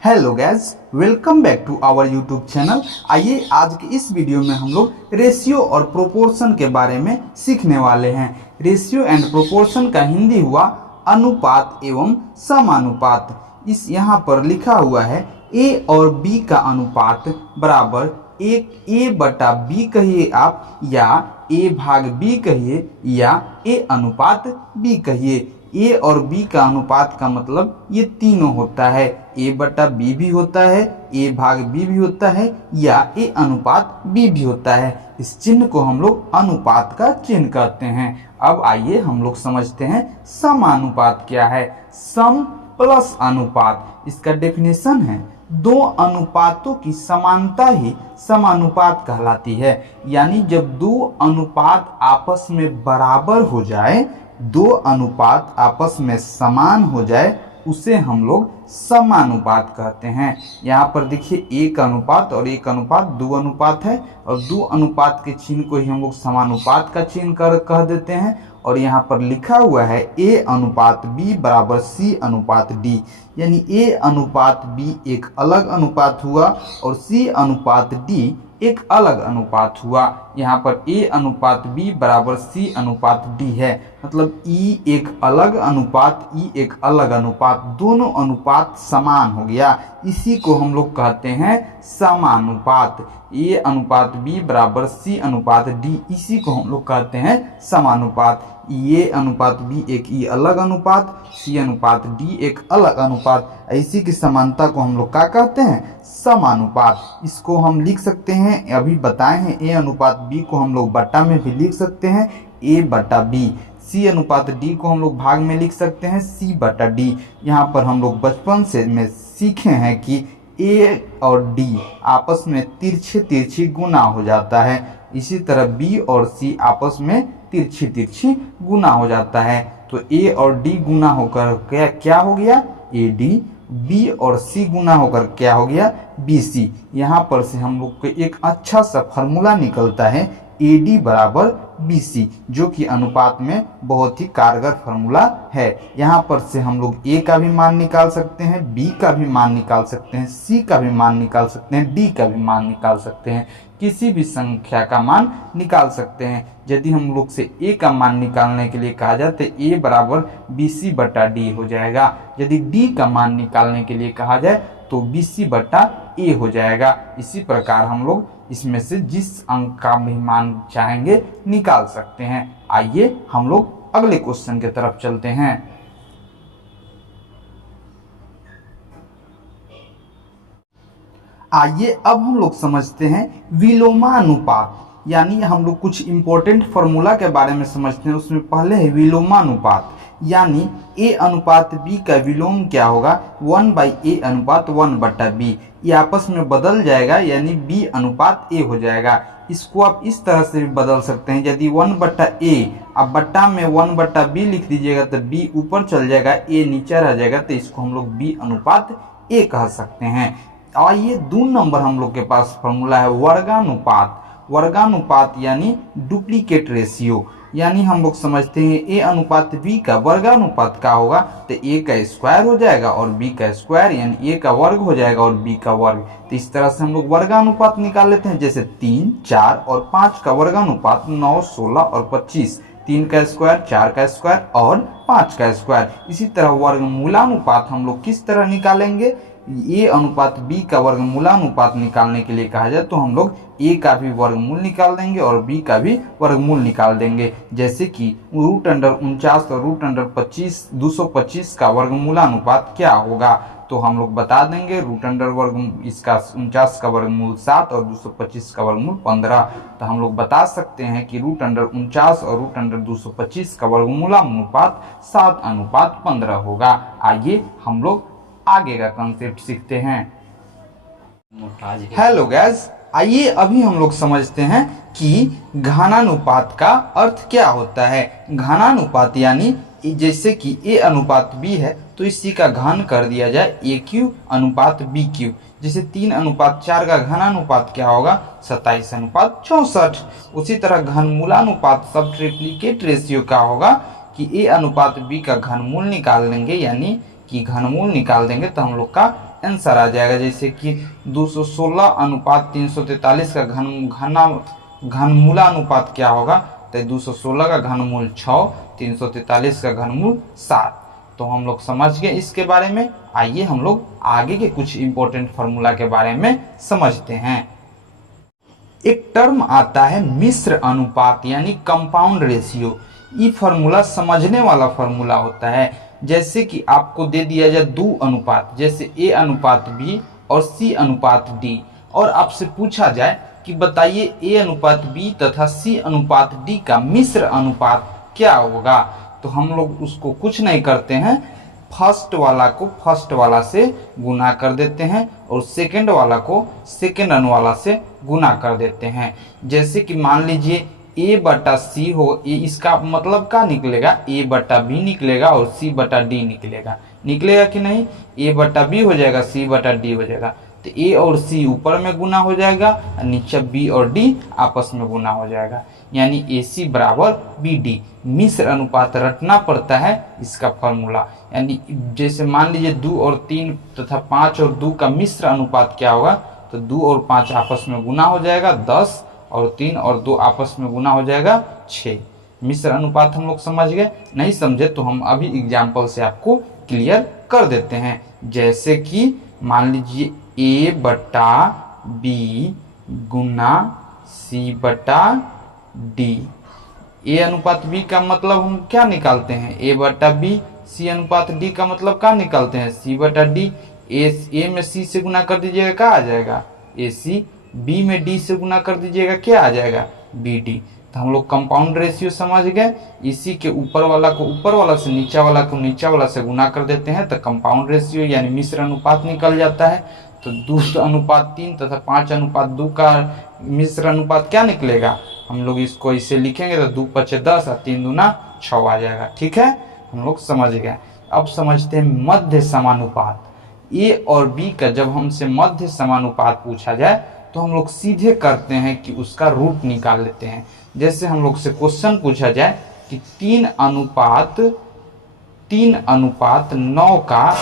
Hello guys, welcome back to our YouTube channel. आइए आज के इस वीडियो में हम लोग रेशियो और प्रोपोर्शन के बारे में सीखने वाले हैं। रेशियो एंड प्रोपोर्शन का हिंदी हुआ अनुपात एवं समानुपात। इस यहाँ पर लिखा हुआ है ए और बी का अनुपात बराबर एक ए बटा बी कहिए आप, या ए भाग बी कहिए, या ए अनुपात बी कहिए। ए और बी का अनुपात का मतलब ये तीनों होता है। ए बटा बी भी होता है, ए भाग बी भी होता है, या ए अनुपात बी भी होता है। इस चिन्ह को हम लोग अनुपात का चिन्ह कहते हैं। अब आइए हम लोग समझते हैं समानुपात क्या है। सम प्लस अनुपात, इसका डेफिनेशन है दो अनुपातों की समानता ही समानुपात कहलाती है। यानी जब दो अनुपात आपस में बराबर हो जाए, दो अनुपात आपस में समान हो जाए, उसे हम लोग समानुपात कहते हैं। यहाँ पर देखिए एक अनुपात और एक अनुपात दो अनुपात है, और दो अनुपात के चिन्ह को ही हम लोग समानुपात का चिन्ह कह देते हैं। और यहाँ पर लिखा हुआ है ए अनुपात बी बराबर सी अनुपात डी, यानी ए अनुपात बी एक अलग अनुपात हुआ और सी अनुपात डी एक अलग अनुपात हुआ। यहाँ पर ए अनुपात बी बराबर सी अनुपात डी है, मतलब ई एक अलग अनुपात ई एक अलग अनुपात, दोनों अनुपात समान हो गया। इसी को हम लोग कहते हैं समानुपात। ए अनुपात बी बराबर सी अनुपात डी, इसी को हम लोग कहते हैं समानुपात। ए अनुपात बी एक ई अलग अनुपात, सी अनुपात डी एक अलग अनुपात, इसी की समानता को हम लोग क्या कहते हैं? समानुपात। इसको हम लिख सकते हैं, अभी बताए हैं ए अनुपात बी को हम लोग बटा में भी लिख सकते हैं ए बटा बी। सी अनुपात डी को हम लोग भाग में लिख सकते हैं सी बटा डी। यहाँ पर हम लोग बचपन से में सीखे हैं कि ए और डी आपस में तिरछे तिरछी गुना हो जाता है, इसी तरह बी और सी आपस में तिरछी तिरछी गुना हो जाता है। तो ए और डी गुना होकर क्या हो गया? A D. बी और सी गुना होकर क्या हो गया? B C. यहाँ पर से हम लोग को एक अच्छा सा फार्मूला निकलता है ए डी बराबर बी सी, जो कि अनुपात में बहुत ही कारगर फार्मूला है। यहाँ पर से हम लोग ए का भी मान निकाल सकते हैं, बी का भी मान निकाल सकते हैं, सी का भी मान निकाल सकते हैं, डी का भी मान निकाल सकते हैं, किसी भी संख्या का मान निकाल सकते हैं। यदि हम लोग से ए का मान निकालने के लिए कहा जाए तो ए बराबर बी सी बटा डी हो जाएगा। यदि डी का मान निकालने के लिए कहा जाए तो बी सी बटा ए हो जाएगा। इसी प्रकार हम लोग इसमें से जिस अंक का भी मान चाहेंगे निकाल सकते हैं। आइए हम लोग अगले क्वेश्चन की तरफ चलते हैं। आइए अब हम लोग समझते हैं विलोमानुपात। यानी हम लोग कुछ इंपॉर्टेंट फार्मूला के बारे में समझते हैं। उसमें पहले है विलोमानुपात, यानी ए अनुपात बी का विलोम क्या होगा? 1/a अनुपात 1/b। ये आपस में बदल जाएगा, यानी b अनुपात a हो जाएगा। इसको आप इस तरह से भी बदल सकते हैं, यदि 1/a अब बट्टा में 1/b लिख दीजिएगा तो b ऊपर चल जाएगा, a नीचे रह जाएगा, तो इसको हम लोग b अनुपात a कह सकते हैं। आइए 2 नंबर हम लोग के पास फॉर्मूला है वर्गानुपात। वर्गानुपात यानी डुप्लीकेट रेशियो, यानी हम लोग समझते हैं ए अनुपात बी का वर्गानुपात का होगा तो ए का स्क्वायर हो जाएगा और बी का स्क्वायर, यानी ए का वर्ग हो जाएगा और बी का वर्ग। तो इस तरह से हम लोग वर्गानुपात निकाल लेते हैं, जैसे 3, 4 और 5 का वर्गानुपात 9, 16 और 25, 3 का स्क्वायर, 4 का स्क्वायर और 5 का स्क्वायर। इसी तरह वर्गमूलानुपात हम लोग किस तरह निकालेंगे? ए अनुपात बी का वर्गमूलानुपात निकालने के लिए कहा जाए तो हम लोग ए का भी वर्गमूल निकाल देंगे और बी का भी वर्गमूल निकाल देंगे। जैसे कि √49 और √25 225 का वर्गमूलानुपात क्या होगा? तो हम लोग बता देंगे इसका 49 का वर्गमूल 7 और 225 का वर्गमूल 15। तो हम लोग बता सकते हैं कि √49 और √225 का वर्गमूलानुपात 7/15 होगा। आइए हम लोग आगे का कंसेप्ट सीखते हैं। हेलो गैस, आइए अभी हम लोग समझते हैं कि घनानुपात का अर्थ क्या होता है। घनानुपात यानी जैसे कि ए अनुपात बी है तो इसी का घन कर दिया जाए ए क्यू अनुपात बी क्यू। जैसे 3/4 का घनानुपात क्या होगा? 27/64। उसी तरह घनमूलानुपात सब ट्रिप्लिकेट रेशियो का होगा कि ए अनुपात बी का घनमूल निकाल लेंगे, यानी कि घनमूल निकाल देंगे तो हम लोग का आंसर आ जाएगा। जैसे कि 216 अनुपात 343 का घनमूला अनुपात क्या होगा, तो 216 का घनमूल 6, 343 का घनमूल 7। तो हम लोग समझ गए इसके बारे में। आइए हम लोग आगे के कुछ इंपॉर्टेंट फार्मूला के बारे में समझते हैं। एक टर्म आता है मिश्र अनुपात यानी कंपाउंड रेशियो। ये फार्मूला समझने वाला फार्मूला होता है। जैसे कि आपको दे दिया जाए 2 अनुपात, जैसे A अनुपात B और C अनुपात D, और आपसे पूछा जाए कि बताइए A अनुपात B तथा C अनुपात D का मिश्र अनुपात क्या होगा, तो हम लोग उसको कुछ नहीं करते हैं, फर्स्ट वाला को फर्स्ट वाला से गुना कर देते हैं और सेकंड वाला को सेकंड वाला से गुना कर देते हैं। जैसे कि मान लीजिए A बटा C हो, इसका मतलब क्या निकलेगा, A बटा B निकलेगा और C बटा D निकलेगा कि नहीं। A बटा B हो जाएगा, C बटा D हो जाएगा, तो A और C ऊपर में गुना हो जाएगा और नीचे B और D आपस में गुना हो जाएगा, यानी AC बराबर BD। मिश्र अनुपात रटना पड़ता है इसका फॉर्मूला। यानी जैसे मान लीजिए 2 और 3 तथा 5 और 2 का मिश्र अनुपात क्या होगा, तो 2 और 5 आपस में गुना हो जाएगा 10, और 3 और 2 आपस में गुना हो जाएगा 6। मिश्र अनुपात हम लोग समझ गए। नहीं समझे तो हम अभी एग्जाम्पल से आपको क्लियर कर देते हैं। जैसे कि मान लीजिए A बटा B गुना C बटा D। A अनुपात B का मतलब हम क्या निकालते हैं, A बटा B। C अनुपात D का मतलब क्या निकालते हैं, C बटा D। A में C से गुना कर दीजिएगा, क्या आ जाएगा AC। B में D से गुना कर दीजिएगा, क्या आ जाएगा BD। तो हम लोग कंपाउंड रेशियो समझ गए। इसी के ऊपर वाला को ऊपर वाला से, नीचा वाला को नीचा वाला से गुना कर देते हैं तो कंपाउंड रेशियो यानी मिश्र अनुपात निकल जाता है। तो 2 अनुपात 3 तथा 5 अनुपात 2 का मिश्र अनुपात क्या निकलेगा, हम लोग इसको इसे लिखेंगे तो 2 पचे 10 और 3 दूना 6 आ जाएगा। ठीक है, हम लोग समझ गए। अब समझते हैं मध्य समानुपात। A और B का जब हमसे मध्य समानुपात पूछा जाए तो हम लोग सीधे करते हैं कि उसका रूट निकाल लेते हैं। जैसे हम लोग से क्वेश्चन पूछा जाए कि 3 अनुपात 9 का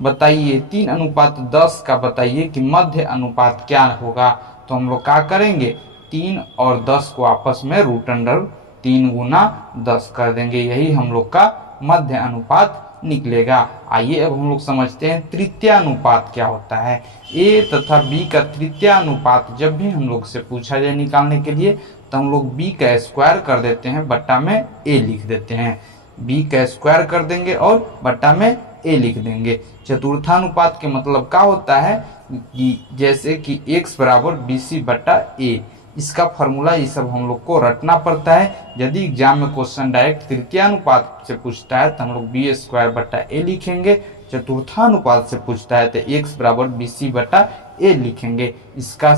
बताइए, 3 अनुपात 10 का बताइए कि मध्य अनुपात क्या होगा, तो हम लोग क्या करेंगे, 3 और 10 को आपस में रूट अंडर 3 गुना 10 कर देंगे, यही हम लोग का मध्य अनुपात निकलेगा। आइए अब हम लोग समझते हैं तृतीय अनुपात क्या होता है। A तथा B का तृतीय अनुपात जब भी हम लोग से पूछा जाए निकालने के लिए तो हम लोग B का स्क्वायर कर देते हैं, बट्टा में A लिख देते हैं। B का स्क्वायर कर देंगे और बट्टा में A लिख देंगे। चतुर्थानुपात के मतलब क्या होता है कि जैसे कि x बराबर BC बट्टा A। इसका फॉर्मूला ये सब हम लोग को रटना पड़ता है। यदि एग्जाम में क्वेश्चन डायरेक्ट तृतीयानुपात से पूछता है तो हम लोग B स्क्वायर बट्टा A लिखेंगे। चतुर्थानुपात से पूछता है तो x बराबर BC बट्टा A लिखेंगे। इसका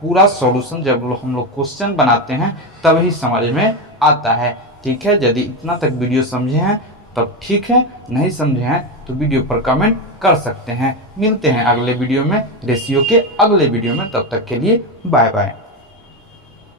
पूरा सॉल्यूशन जब हम लोग क्वेश्चन बनाते हैं तभी समझ में आता है। ठीक है, यदि इतना तक वीडियो समझे हैं तब ठीक है, नहीं समझे हैं तो वीडियो पर कमेंट कर सकते हैं। मिलते हैं अगले वीडियो में, रेशियो के अगले वीडियो में। तब तक के लिए बाय बाय।